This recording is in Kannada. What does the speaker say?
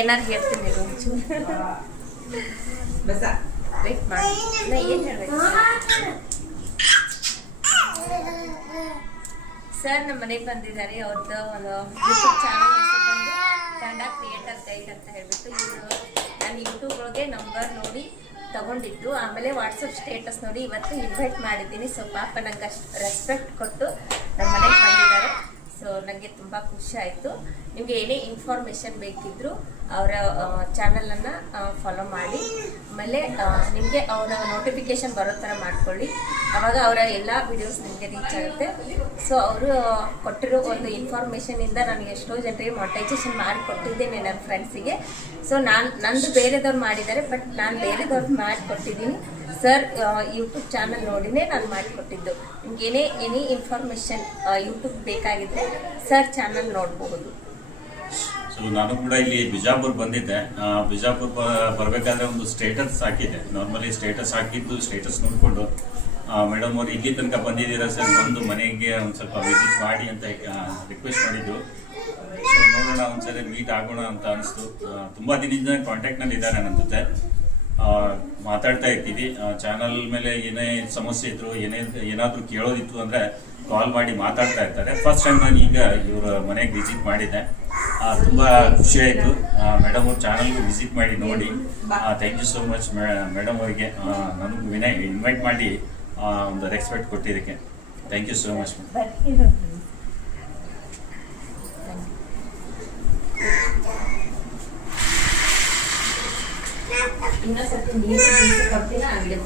ಏನಾರು ಹೇಳ್ತೀನಿ ವೇಟ್ ಮಾಡಿ. ನಾ ಏನು ಹೇಳ್ಬೇಕು ಸರ್ ನಮ್ಮ ಮನೆಗೆ ಬಂದಿದ್ದಾರೆ. ಅವ್ರದ್ದು ಒಂದು ಯೂಟ್ಯೂಬ್ ಚಾನಲ್ ಬಂದು ಕನ್ನಡ ಕ್ರಿಯೇಟರ್ ಗೈಡ್ ಅಂತ ಹೇಳ್ಬಿಟ್ಟು ಇವರು ನಾನು ಯೂಟ್ಯೂಬ್ ಒಳಗೆ ನಂಬರ್ ನೋಡಿ ತಗೊಂಡಿದ್ದು, ಆಮೇಲೆ ವಾಟ್ಸಪ್ ಸ್ಟೇಟಸ್ ನೋಡಿ ಇವತ್ತು ಇನ್ವೈಟ್ ಮಾಡಿದ್ದೀನಿ. ಸೊ ಪಾಪ ನಂಗೆ ಅಷ್ಟು ರೆಸ್ಪೆಕ್ಟ್ ಕೊಟ್ಟು ನಮ್ಮ ಮನೆಗೆ ಬಂದಿದ್ದಾರೆ. ಸೊ ನನಗೆ ತುಂಬ ಖುಷಿ ಆಯಿತು. ನಿಮಗೆ ಏನೇ ಇನ್ಫಾರ್ಮೇಷನ್ ಬೇಕಿದ್ದರೂ ಅವರ ಚಾನಲನ್ನು ಫಾಲೋ ಮಾಡಿ, ಆಮೇಲೆ ನಿಮಗೆ ಅವರ ನೋಟಿಫಿಕೇಷನ್ ಬರೋ ಥರ ಮಾಡ್ಕೊಳ್ಳಿ. ಆವಾಗ ಅವರ ಎಲ್ಲ ವಿಡಿಯೋಸ್ ನಿಮಗೆ ರೀಚ್ ಆಗುತ್ತೆ. ಸೊ ಅವರು ಕೊಟ್ಟಿರೋ ಒಂದು ಇನ್ಫಾರ್ಮೇಷನಿಂದ ನನಗೆ ಎಷ್ಟೋ ಜನರಿಗೆ ಮಾನಿಟೈಸೇಷನ್ ಮಾಡಿ ಕೊಟ್ಟಿದ್ದೇನೆ ನನ್ನ ಫ್ರೆಂಡ್ಸಿಗೆ. ಸೊ ನಂದು ಬೇರೆದವ್ರು ಮಾಡಿದ್ದಾರೆ, ಬಟ್ ನಾನು ಬೇರೆದವ್ರು ಮಾಡಿಕೊಟ್ಟಿದ್ದೀನಿ. ಸರ್ ಯೂಟ್ಯೂಬ್ ಚಾನಲ್ ನೋಡಿನೇ ನಾನು ಮಾಡಿಕೊಟ್ಟಿದ್ದು. ನಿಮ್ಗೆ ಏನೇ ಇನ್ಫಾರ್ಮೇಷನ್ ಯೂಟ್ಯೂಬ್ ಬೇಕಾಗಿದ್ದರೆ ಸರ್ ಚಾನಲ್ ನೋಡಬಹುದು. ಸೊ ನಾನು ಕೂಡ ಇಲ್ಲಿ ಬಿಜಾಪುರ್ ಬಂದಿದ್ದೆ. ಬಿಜಾಪುರ್ ಬರಬೇಕಾದ್ರೆ ಒಂದು ಸ್ಟೇಟಸ್ ಹಾಕಿದ್ದೆ. ನಾರ್ಮಲಿ ಸ್ಟೇಟಸ್ ಹಾಕಿದ್ದು ಸ್ಟೇಟಸ್ ನೋಡಿಕೊಂಡು ಮೇಡಮ್ ಅವ್ರು ಇಲ್ಲಿ ತನಕ ಬಂದಿದ್ದೀರಾ ಸರ್, ಬಂದು ಮನೆಗೆ ಒಂದು ಸ್ವಲ್ಪ ವಿಸಿಟ್ ಮಾಡಿ ಅಂತ ರಿಕ್ವೆಸ್ಟ್ ಮಾಡಿದ್ದು. ಸೊ ನೋಡೋಣ ಒಂದ್ಸರಿ ಮೀಟ್ ಆಗೋಣ ಅಂತ ಅನಿಸ್ತು. ತುಂಬ ದಿನದಿಂದ ಕಾಂಟ್ಯಾಕ್ಟ್ನಲ್ಲಿ ಇದ್ದಾರೆ ನನ್ನ ಜೊತೆ, ಮಾತಾಡ್ತಾ ಇರ್ತೀವಿ. ಚಾನಲ್ ಮೇಲೆ ಏನೇ ಸಮಸ್ಯೆ ಇದ್ರು ಏನಾದರೂ ಕೇಳೋದಿತ್ತು ಅಂದರೆ ಕಾಲ್ ಮಾಡಿ ಮಾತಾಡ್ತಾ ಇರ್ತಾರೆ. ಫಸ್ಟ್ ಟೈಮ್ ನಾನು ಈಗ ಇವ್ರ ಮನೆಗೆ ವಿಸಿಟ್ ಮಾಡಿದ್ದೆ. ತುಂಬ ಖುಷಿ ಆಯಿತು. ಮೇಡಮ್ ಅವ್ರ ಚಾನಲ್ಗೂ ವಿಸಿಟ್ ಮಾಡಿ ನೋಡಿ. Thank you so much madam ಅವರಿಗೆ ನನಗೂ ಇನ್ವೈಟ್ ಮಾಡಿ ಒಂದು ರೆಸ್ಪೆಕ್ಟ್ ಕೊಟ್ಟಿದ್ದಕ್ಕೆ. Thank you so much. ಇನ್ನೊಂದ್ಸತಿ ನೀರು ಕೊಡ್ತೀನ ಹಂಗೆ